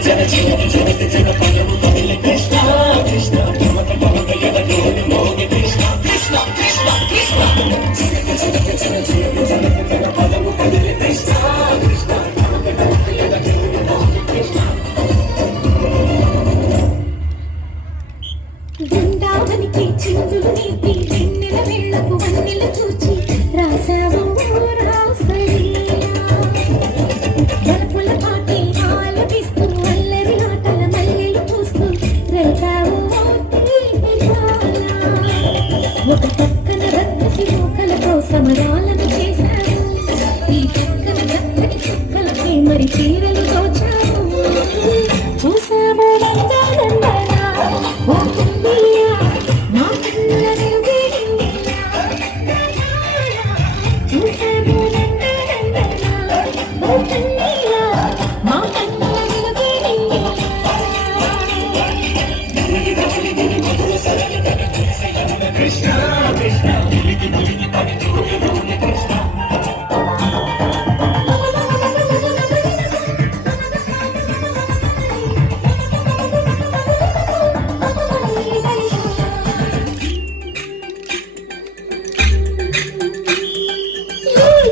现在起，我们就会在这个房。సమరాల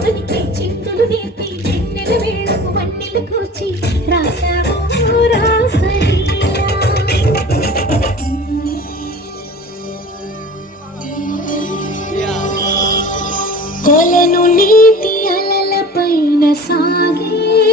అతనిపై చింతలు నేర్పి ఎన్నెల వేళకు కొలను నీతి అలల పైన సాగే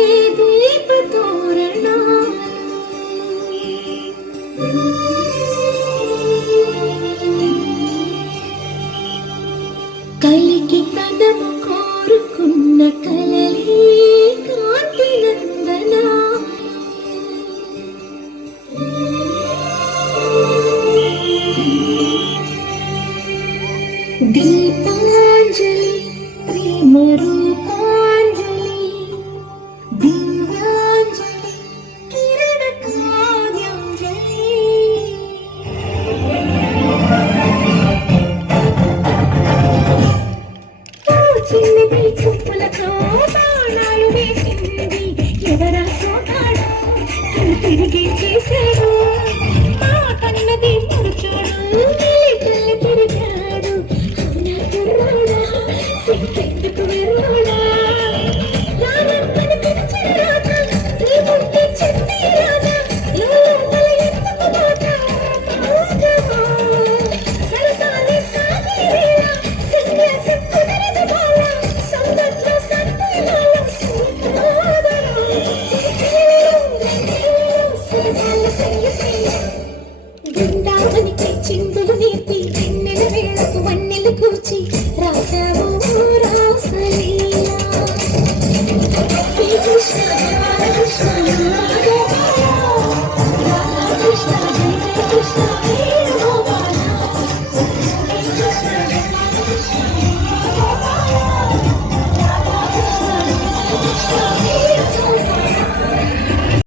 తిరిగి చేశారు మా కన్నది teeth.